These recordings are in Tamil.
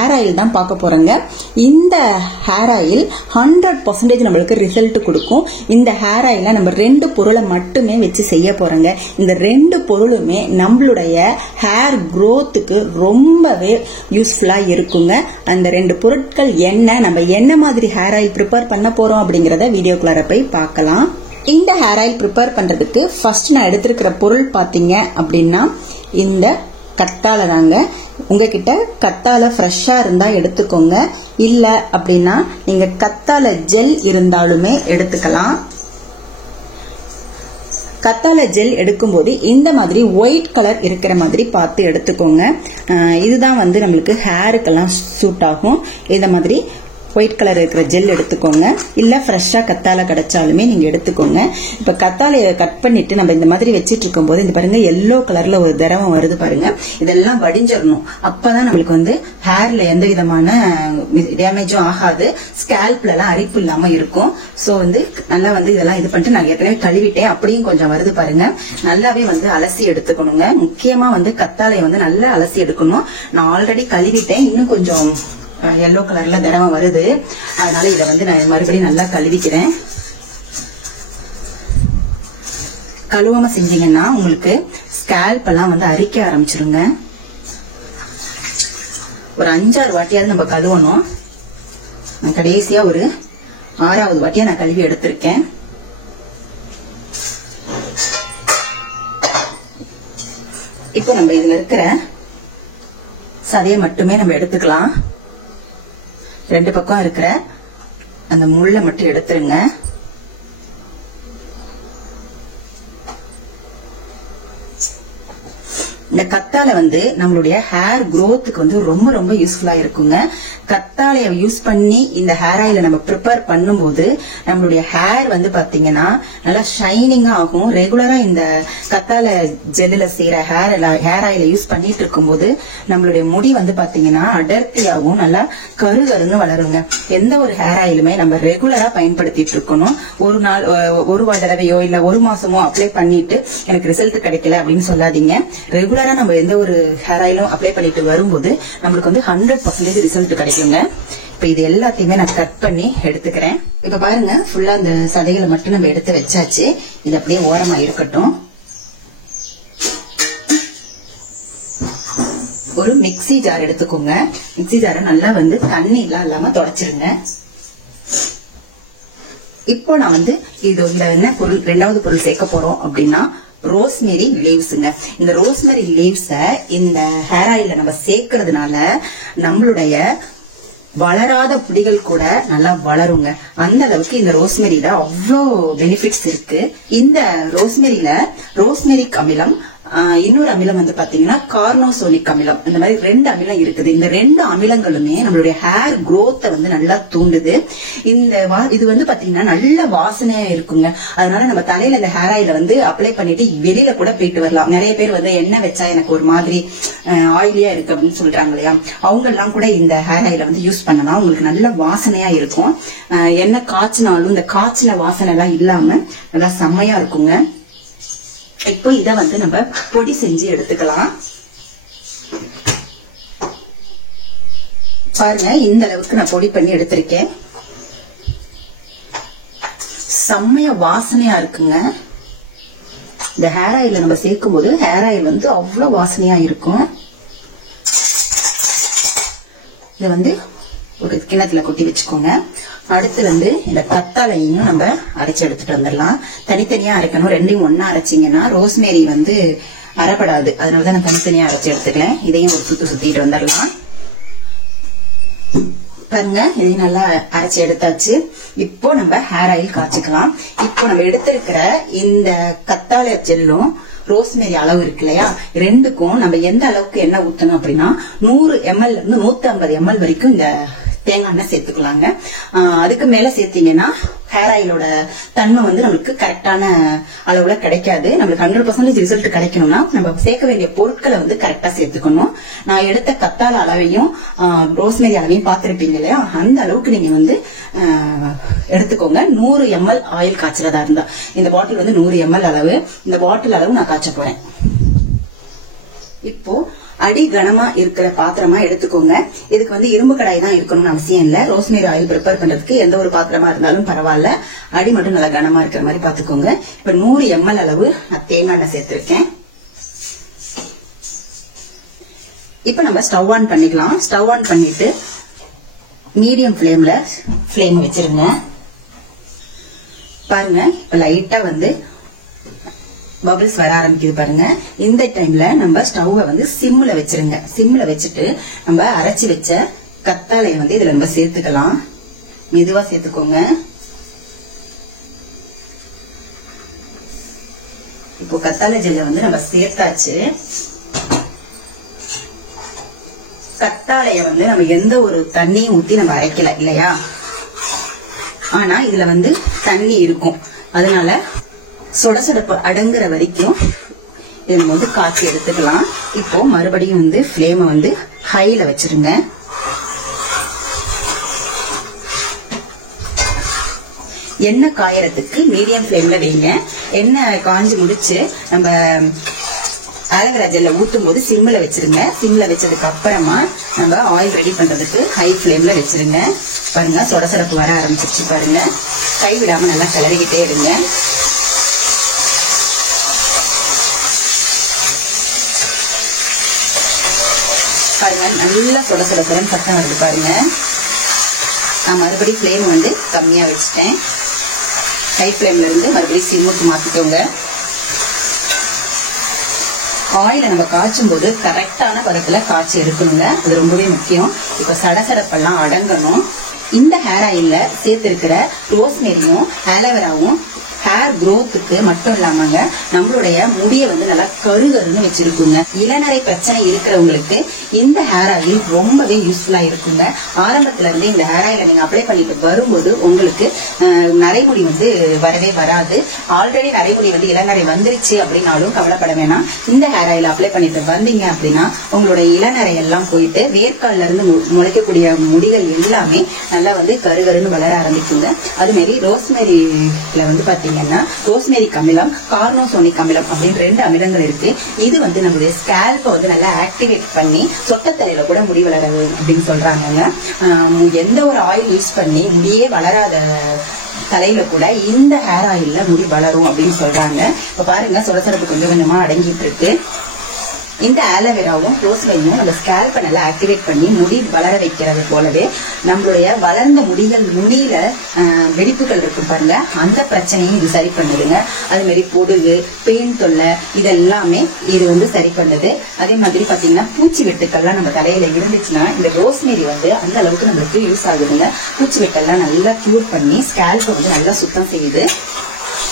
ஹேர் ஆயில் தான் பார்க்க போறோங்க. இந்த ஹேர் ஆயில் 100% நம்மளுக்கு ரிசல்ட் கொடுக்கும். இந்த ஹேர் ஆயில நம்ம 2 பொருளை மட்டுமே வச்சு செய்ய போறோங்க. இந்த 2 பொருளுமே நம்மளுடைய ஹேர் growthக்கு ரொம்பவே யூஸ்ஃபுல்லா இருக்குங்க. அந்த 2 பொருட்கள் என்ன, நம்ம என்ன மாதிரி ஹேர் ஆயில் ப்ரிப்பேர் பண்ண போறோம் அப்படிங்கறத வீடியோக்குள்ளார போய் பார்க்கலாம். இந்த ஹேர் ஆயில் ப்ரிப்பேர் பண்றதுக்கு ஃபர்ஸ்ட் நான் எடுத்திருக்கிற பொருள் பாத்தீங்க அப்படின்னா இந்த கத்தாழை தாங்க. உங்ககிட்ட கத்தாழை ஃப்ரெஷ்ஷா இருந்தா எடுத்துக்கோங்க. இல்ல அப்படின்னா நீங்க கத்தாழை ஜெல் இருந்தாலுமே எடுத்துக்கலாம். கத்தாழை ஜெல் எடுக்கும்போது இந்த மாதிரி ஒயிட் கலர் இருக்கிற மாதிரி பார்த்து எடுத்துக்கோங்க. இதுதான் நம்மளுக்கு ஹேருக்கெல்லாம் சூட் ஆகும். இந்த மாதிரி ஒயிட் கலர் இருக்கிற ஜெல் எடுத்துக்கோங்க. இல்ல ஃப்ரெஷ்ஷா கத்தாழை கிடைச்சாலுமே நீங்க எடுத்துக்கோங்க. இப்ப கத்தாழையை கட் பண்ணிட்டு நம்ம இந்த மாதிரி வச்சிட்டு இருக்கும் போது இந்த பாருங்க எல்லோ கலர்ல ஒரு திரவம் வருது பாருங்க. இதெல்லாம் வடிஞ்சிடணும். அப்பதான் நம்மளுக்கு ஹேர்ல எந்த விதமான டேமேஜும் ஆகாது. ஸ்கேல்ப்ல எல்லாம் அரிப்பு இல்லாம இருக்கும். சோ நல்லா இதெல்லாம் இது பண்ணிட்டு நான் ஏற்கனவே கழுவிட்டேன். அப்படியும் கொஞ்சம் வருது பாருங்க. நல்லாவே அலசி எடுத்துக்கணுங்க. முக்கியமா கத்தாழையை நல்லா அலசி எடுக்கணும். நான் ஆல்ரெடி கழுவிட்டேன். இன்னும் கொஞ்சம் எல்லோ கலர்ல திரவம் வருது. அதனால இதை நான் மறுபடியும் நல்லா கழுவிக்கிறேன். கழுவாம செஞ்சீங்கன்னா உங்களுக்கு ஸ்கேல்ப் எல்லாம் அரிக்க ஆரம்பிச்சிருங்க. ஒரு 5-6 வாட்டியாவது நம்ம கழுவணும். நான் கடைசியா ஒரு 6வது வாட்டியா நான் கழுவி எடுத்திருக்கேன். இப்போ நம்ம இதுல இருக்கிற சதையை மட்டுமே நம்ம எடுத்துக்கலாம். 2 பக்கம் இருக்கிற அந்த முள்ளை மட்டும் எடுத்துருங்க. இந்த கத்தாழை நம்மளுடைய ஹேர் growthக்கு ரொம்ப ரொம்ப யூஸ்ஃபுல்லா இருக்குங்க. கத்தாழையை யூஸ் பண்ணி இந்த ஹேர் ஆயில நம்ம ப்ரிப்பேர் பண்ணும்போது நம்மளுடைய ஹேர் பாத்தீங்கன்னா நல்லா ஷைனிங்கா ஆகும். ரெகுலரா இந்த கத்தாழை ஜெல்லுல செய்யற ஹேர் ஆயில யூஸ் பண்ணிட்டு இருக்கும்போது நம்மளுடைய முடி பாத்தீங்கன்னா அடர்த்தியாகவும் நல்லா கருகருன்னு வளருங்க. எந்த ஒரு ஹேர் ஆயிலுமே நம்ம ரெகுலரா பயன்படுத்திட்டு இருக்கணும். ஒரு தடவையோ இல்ல ஒரு மாசமோ அப்ளை பண்ணிட்டு எனக்கு ரிசல்ட் கிடைக்கல அப்படின்னு சொல்லாதீங்க. ரெகுலரா நம்ம எந்த ஒரு ஹேர் ஆயிலும் அப்ளை பண்ணிட்டு வரும்போது நம்மளுக்கு 100% ரிசல்ட் கிடைக்குங்க. இப்ப இது எல்லாத்தையுமே நான் கட் பண்ணி எடுத்துக்கிறேன். இப்ப பாருங்க ஃபுல்லா அந்த சதைகளை மட்டும் நம்ம எடுத்து வச்சாச்சு. இது அப்படியே ஓரமா இருக்கட்டும். ஒரு மிக்ஸி ஜார் எடுத்துக்கோங்க. மிக்ஸி ஜாரை நல்லா தண்ணி எல்லாம் இல்லாம தொடச்சிருங்க. இப்போ நான் இதுல என்ன பொருள் 2வது பொருள் சேர்க்க போறோம் அப்படின்னா ரோஸ்மெரி லீவ்ஸ்ங்க. இந்த ரோஸ்மெரி லீவ்ஸ இந்த ஹேர் ஆயில நம்ம சேர்க்கறதுனால நம்மளுடைய வளராத புடிகள் கூட நல்லா வளருங்க. அந்த அளவுக்கு இந்த ரோஸ்மெரியில அவ்வளோ பெனிஃபிட்ஸ் இருக்கு. இந்த ரோஸ்மெரிக் அமிலம், இன்னொரு அமிலம் பாத்தீங்கன்னா கார்னோசோலிக் அமிலம். இந்த மாதிரி 2 அமிலம் இருக்குது. இந்த 2 அமிலங்களுமே நம்மளுடைய ஹேர் growth நல்லா தூண்டுது. இது பாத்தீங்கன்னா நல்ல வாசனையா இருக்குங்க. அதனால நம்ம தலையில இந்த ஹேர் ஆயில அப்ளை பண்ணிட்டு வெளியில கூட போயிட்டு வரலாம். நிறைய பேர் எண்ணெய் வச்சா எனக்கு ஒரு மாதிரி ஆயிலியா இருக்கு அப்படின்னு சொல்றாங்க இல்லையா, அவங்க எல்லாம் கூட இந்த ஹேர் ஆயில யூஸ் பண்ணலாம். உங்களுக்கு நல்ல வாசனையா இருக்கும். எண்ணெய் காய்ச்சினாலும் இந்த காய்ச்சின வாசனை எல்லாம் இல்லாம நல்லா செம்மையா இருக்குங்க. இப்போ இத நம்ம பொடி செஞ்சு எடுத்துக்கலாம். பாருங்க இந்த அளவுக்கு நான் பொடி பண்ணி எடுத்திருக்கேன். செம்மையா வாசனையா இருக்குங்க. இந்த ஹேர் ஆயில நம்ம சேர்க்கும் போது ஹேர் ஆயில் அவ்வளவு வாசனையா இருக்கும். இத ஒரு கிணத்துல கொட்டி வச்சுக்கோங்க. அடுத்து இந்த கத்தாழையும் நம்ம அரைச்சு எடுத்துட்டு வந்துடலாம். தனித்தனியா அரைக்கணும். 2யும் ஒன்னா அரைச்சிங்கன்னா ரோஸ்மேரி அரைப்படாது. அதனாலதான் நான் தனித்தனியா அரைச்சு எடுத்துக்கலேன். இதையும் ஒரு சுத்திட்டு வந்துடலாம். பாருங்க இதையும் நல்லா அரைச்சு எடுத்தாச்சு. இப்போ நம்ம ஹேர் ஆயில் காய்ச்சிக்கலாம். இப்போ நம்ம எடுத்திருக்கிற இந்த கத்தாழை ஜெல்லும் ரோஸ்மெரி அளவு இருக்கு இல்லையா, 2க்கும் நம்ம எந்த அளவுக்கு எண்ணெய் ஊத்தணும் அப்படின்னா 100 ml இருந்து 150 ml வரைக்கும் இந்த தேங்காய் எண்ணெய் சேர்த்துக்கலாங்க. அதுக்கு மேல சேர்த்தீங்கன்னா ஹேர் ஆயிலோட தன்மை நம்மளுக்கு கரெக்டான அளவுல கிடைக்காது. நம்மளுக்கு 100% ரிசல்ட் கிடைக்கணும்னா நம்ம சேர்க்க வேண்டிய பொருட்களை கரெக்டா சேர்த்துக்கணும். நான் எடுத்த கத்தாழை அளவையும் ரோஸ்மெரி அளவையும் பார்த்திருப்பீங்க இல்லையா, அந்த அளவுக்கு நீங்க எடுத்துக்கோங்க. 100 ml ஆயில் காய்ச்சறதா இருந்தா இந்த பாட்டில் 100 ml அளவு. இந்த பாட்டில் அளவு நான் காய்ச்ச போறேன். இப்போ அடி கனமா இருக்கிற பாத்திரமா எடுத்துக்கோங்க. இதுக்கு வந்து இரும்பு கடாய் தான் இருக்கணும்னு அவசியம் இல்ல. ரோஸ்மேரி ஆயில் ப்ரிப்பேர் பண்றதுக்கு எந்த ஒரு பாத்திரமா இருந்தாலும் பரவாயில்ல, அடி மட்டும் நல்லா கனமா இருக்கிற மாதிரி பாத்துக்கோங்க. இப்ப 100 ml அளவு நான் தேங்காய் எண்ணெய் சேர்த்திருக்கேன். இப்ப நம்ம ஸ்டவ் ஆன் பண்ணிக்கலாம். ஸ்டவ் ஆன் பண்ணிட்டு மீடியம் ஃபிளேம்ல ஃபிளேம் வச்சிருங்க. பாருங்க இப்ப லைட்டா வந்து பபிள்ஸ் வர ஆரம்பிக்குது பாருங்க. இந்த டைம்ல நம்ம ஸ்டவ்வை வந்து சிம்ல வச்சிருங்க. சிம்ல வச்சுட்டு நம்ம அரைச்சி வச்ச கத்தாழையை வந்து இதுல நம்ம சேர்த்துக்கலாம். மெதுவா சேர்த்துக்கோங்க. இப்போ கத்தாழை ஜெல்லை வந்து நம்ம சேர்த்தாச்சு. கத்தாழைய வந்து நம்ம எந்த ஒரு தண்ணியும் ஊத்தி நம்ம அரைக்கல இல்லையா, ஆனா இதுல வந்து தண்ணி இருக்கும். அதனால சொடசொடப்பு அடங்குற வரைக்கும் இதை வந்து காய்ச்சி எடுத்துக்கலாம். இப்போ மறுபடியும் வந்து ஃபிளேமை வந்து ஹைல வச்சிருங்க. எண்ணெய் காயறதுக்கு மீடியம் ஃபிளேம்ல வைங்க. எண்ணெய் காஞ்சி முடிச்சு நம்ம ஆலோவேரா ஜெல்ல ஊத்தும் போது சிம்ல வச்சிருங்க. சிம்ல வச்சதுக்கு அப்புறமா நம்ம ஆயில் ரெடி பண்றதுக்கு ஹை ஃபிளேம்ல வச்சிருங்க. பாருங்க சொடசொடப்பு வர ஆரம்பிச்சிருச்சு பாருங்க. கை விடாம நல்லா கிளறிக்கிட்டே இருங்க. பாருங்க நல்லா சொடசொடப்புறன்னு சத்தம் வருது பாருங்க. நான் மறுபடியும் ஃபிளேம் வந்து கம்மியா வச்சுட்டேன். ஹை ஃபிளேம்ல இருந்து மறுபடியும் சிம்முக்கு மாத்திக்கோங்க. ஆயில நம்ம காய்ச்சும் போது கரெக்டான பதத்துல காய்ச்சி எடுக்கணுங்க. அது ரொம்பவே முக்கியம். இப்ப சடசடப்பெல்லாம் அடங்கணும். இந்த ஹேர் ஆயில்ல சேர்த்திருக்கிற ரோஸ்மேரியும் ஆலோவேராவும் ஹேர் குரோத்துக்கு மட்டும் இல்லாமங்க நம்மளுடைய முடியை வந்து நல்லா கருகருன்னு வச்சிருக்குங்க. இளநரை பிரச்சனை இருக்கிறவங்களுக்கு இந்த ஹேர் ஆயில் ரொம்பவே யூஸ்ஃபுல்லா இருக்குங்க. ஆரம்பத்துல இருந்து இந்த ஹேர் ஆயில நீங்க அப்ளை பண்ணிட்டு வரும்போது உங்களுக்கு நரைமுடி வந்து வரவே வராது. ஆல்ரெடி நரைமுடி வந்து இளநரை வந்துருச்சு அப்படின்னாலும் கவலைப்பட வேணாம். இந்த ஹேர் ஆயில் அப்ளை பண்ணிட்டு வந்தீங்க அப்படின்னா உங்களுடைய இளநரை எல்லாம் போயிட்டு வேர்க்கால்ல இருந்து முளைக்கக்கூடிய முடிகள் எல்லாமே நல்லா வந்து கருகருன்னு வளர ஆரம்பிக்குங்க. அது மாதிரி ரோஸ்மேரியில வந்து பாத்தீங்கன்னா ரோஸ்மேரிக் அமிலம், கார்னோசோனிக் அமிலம் அப்படின்னு 2 அமிலங்கள் இருக்கு. இது வந்து நம்மளுடைய ஸ்கேல்பை வந்து நல்லா ஆக்டிவேட் பண்ணி சொட்டத்தலையில கூட முடி வளராது அப்படின்னு சொல்றாங்க. எந்த ஒரு ஆயில் யூஸ் பண்ணி முடியே வளராத தலையில கூட இந்த ஹேர் ஆயில்ல முடி வளரும் அப்படின்னு சொல்றாங்க. இப்ப பாருங்க சொடசொடப்பு கொஞ்சம் கொஞ்சமா அடங்கிட்டு இருக்கு. இந்த ஆலோவேராவும் ரோஸ்மேரியும் நம்ம ஸ்கேல்பை நல்லா ஆக்டிவேட் பண்ணி முடி வளர வைக்கிறது போலவே நம்மளுடைய வளர்ந்த முடியில வெடிப்புகள் இருக்கும் பாருங்க, அந்த பிரச்சனையும் இது சரி பண்ணுதுங்க. அதே மாதிரி பொடுகு, பெயின் தொல்லை இதெல்லாமே இது வந்து சரி பண்ணுது. அதே மாதிரி பாத்தீங்கன்னா பூச்சி வெட்டுக்கள்லாம் நம்ம தலையில இருந்துச்சுன்னா இந்த ரோஸ்மேரி வந்து அந்த அளவுக்கு நம்மளுக்கு யூஸ் ஆகுதுங்க. பூச்சி வெட்டெல்லாம் நல்லா கியூர் பண்ணி ஸ்கேல்பை வந்து நல்லா சுத்தம் செய்யுது.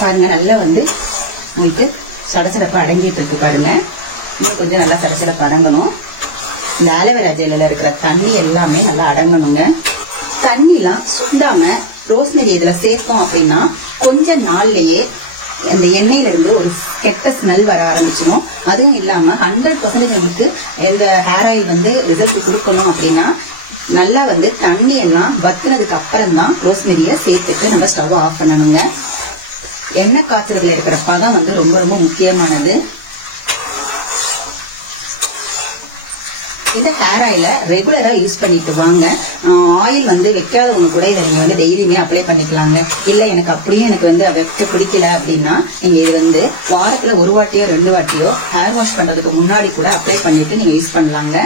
பாருங்க நல்லா வந்து உங்களுக்கு சடசடப்பா அடங்கிட்டு இருக்கு பாருங்க. இன்னும் கொஞ்சம் நல்லா சடசடப்பு அடங்கணும். இந்த ஆலோவேரா ஜெல்ல இருக்கிற தண்ணி எல்லாமே நல்லா அடங்கணுங்க. தண்ணிலாம் சுண்டாம ரோஸ்மேரி இதுல சேர்த்தோம் அப்படின்னா கொஞ்ச நாள்லயே அந்த எண்ணெயில இருந்து ஒரு கெட்ட ஸ்மெல் வர ஆரம்பிச்சிடும். அதுவும் இல்லாம 100% நமக்கு இந்த ஹேர் ஆயில் வந்து ரிசல்ட் கொடுக்கணும் அப்படின்னா நல்லா வந்து தண்ணி எல்லாம் வத்துனதுக்கு அப்புறம் தான் ரோஸ்மேரியை சேர்த்துட்டு நம்ம ஸ்டவ் ஆஃப் பண்ணணுங்க. எண்ணெய் காய்ச்சறதுல இருக்கிற பதம் வந்து ரொம்ப ரொம்ப முக்கியமானது. இந்த ஹேர் ஆயில ரெகுலரா யூஸ் பண்ணிட்டு வாங்க. ஆயில் வந்து வைக்காதவங்க கூட இதை நீங்க வந்து டெய்லியுமே அப்ளை பண்ணிக்கலாங்க. இல்ல எனக்கு அப்படியே எனக்கு வந்து வைக்க பிடிக்கல அப்படின்னா நீங்க இது வந்து வாரத்துல 1 வாட்டியோ 2 வாட்டியோ ஹேர் வாஷ் பண்றதுக்கு முன்னாடி கூட அப்ளை பண்ணிட்டு நீங்க யூஸ் பண்ணலாங்க.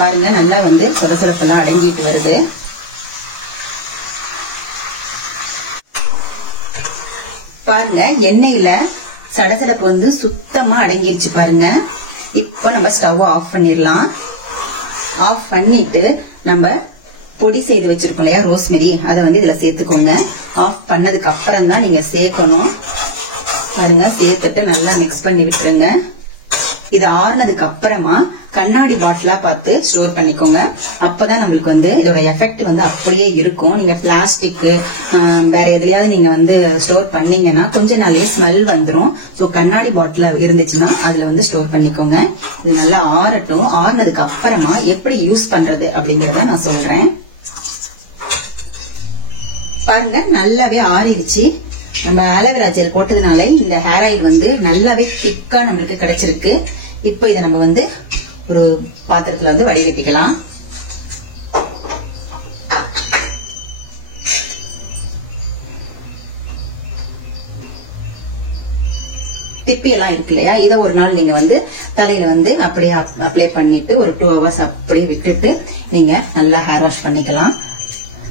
பாருங்க நல்லா வந்து சொடசொடப்பெல்லாம் அடங்கிட்டு வருது. பாருங்க எண்ணெயில சடசடப்பு வந்து சுத்தமா அடங்கிருச்சு பாருங்க. இப்போ நம்ம ஸ்டவ் ஆஃப் பண்ணிடலாம். ஆஃப் பண்ணிட்டு நம்ம பொடி செய்து வச்சிருக்கோம் இல்லையா ரோஸ்மேரி, அதை வந்து இதுல சேர்த்துக்கோங்க. ஆஃப் பண்ணதுக்கு அப்புறம் தான் நீங்க சேர்க்கணும். பாருங்க சேர்த்துட்டு நல்லா மிக்ஸ் பண்ணி விட்டுருங்க. இது ஆறுனதுக்கு அப்புறமா கண்ணாடி பாட்டிலா பார்த்து ஸ்டோர் பண்ணிக்கோங்க. அப்பதான் நம்மளுக்கு வந்து இதோட எஃபெக்ட் வந்து அப்படியே இருக்கும். நீங்க பிளாஸ்டிக் வேற எதுலயாவது நீங்க வந்து ஸ்டோர் பண்ணீங்கன்னா கொஞ்ச நாளே ஸ்மெல் வந்துடும். சோ கண்ணாடி பாட்டில இருந்துச்சுன்னா அதுல வந்து ஸ்டோர் பண்ணிக்கோங்க. இது நல்லா ஆறட்டும். ஆறுனதுக்கு அப்புறமா எப்படி யூஸ் பண்றது அப்படிங்கறத நான் சொல்றேன். பாருங்க நல்லாவே ஆறிடுச்சு. நம்ம ஆலோவேரா ஜெல் போட்டதுனால இந்த ஹேர் ஆயில் வந்து நல்லாவே திக்கா நம்மளுக்கு கிடைச்சிருக்கு. இப்போ இதை நம்ம வந்து ஒரு பாத்திரத்துல வந்து வடிகட்டிக்கலாம். திப்பி எல்லாம் இருக்கு இல்லையா, இதை ஒரு நாள் நீங்க வந்து தலையில வந்து அப்படியே அப்ளை பண்ணிட்டு ஒரு 2 hours அப்படியே விட்டுட்டு நீங்க நல்லா ஹேர் வாஷ் பண்ணிக்கலாம்.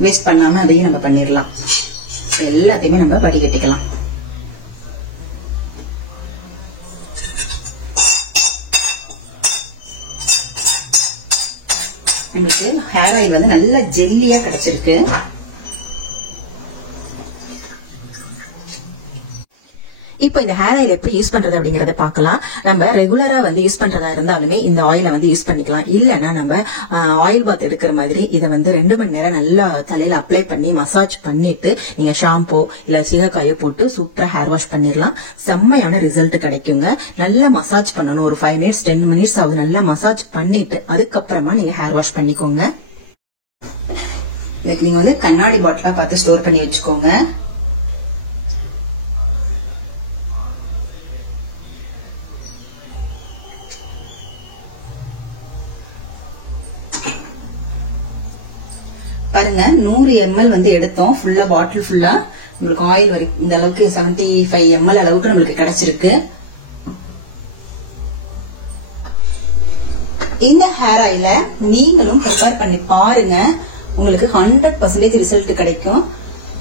வேஸ்ட் பண்ணாம அதையும் நம்ம பண்ணிடலாம். எல்லாத்தையுமே நம்ம வடிகட்டிக்கலாம். நமக்கு ஹேர் ஆயில் வந்து நல்ல ஜெல்லியா கிடைச்சிருக்கு. இப்போ இந்த ஹேர் ஆயில் எப்படி யூஸ் பண்றது அப்படிங்கறத பார்க்கலாம். நம்ம ரெகுலரா வந்து யூஸ் பண்றதா இருந்தாலுமே இந்த ஆயிலை வந்து யூஸ் பண்ணிக்கலாம். இல்லைன்னா நம்ம ஆயில் பாத் எடுக்கிற மாதிரி இதை வந்து 2 மணி நேரம் நல்லா தலையில அப்ளை பண்ணி மசாஜ் பண்ணிட்டு நீங்க ஷாம்போ இல்ல சீகக்காயோ போட்டு சூப்பரா ஹேர் வாஷ் பண்ணிடலாம். செம்மையான ரிசல்ட் கிடைக்குங்க. நல்லா மசாஜ் பண்ணணும். ஒரு 5 minutes 10 minutes ஆகுது. நல்லா மசாஜ் பண்ணிட்டு அதுக்கப்புறமா நீங்க ஹேர் வாஷ் பண்ணிக்கோங்க. இதுக்கு நீங்க வந்து கண்ணாடி பாட்டிலா பார்த்து ஸ்டோர் பண்ணி வச்சுக்கோங்க. பாருங்க 100 ml வந்து எடுத்தோம். ஃபுல்லா பாட்டில் ஃபுல்லா உங்களுக்கு ஆயில் வரைக்கும் இந்த அளவுக்கு 75 ml அளவுக்கு நம்மளுக்கு கிடைச்சிருக்கு. இந்த ஹேர் ஆயில நீங்களும் ப்ரிப்பேர் பண்ணி பாருங்க. உங்களுக்கு 100% ரிசல்ட் கிடைக்கும்.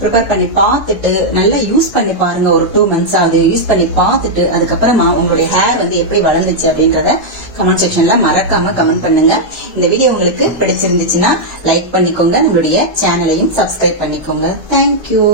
ப்ரிப்பேர் பண்ணி பார்த்துட்டு நல்லா யூஸ் பண்ணி பாருங்க. ஒரு 2 months ஆகுது யூஸ் பண்ணி பார்த்துட்டு அதுக்கப்புறமா உங்களுடைய ஹேர் வந்து எப்படி வளர்ந்துச்சு அப்படின்றத கமெண்ட் செக்ஷன்ல மறக்காம கமெண்ட் பண்ணுங்க. இந்த வீடியோ உங்களுக்கு பிடிச்சிருந்துச்சுன்னா லைக் பண்ணிக்கோங்க. நம்மளுடைய சேனலையும் சப்ஸ்கிரைப் பண்ணிக்கோங்க. தேங்க்யூ.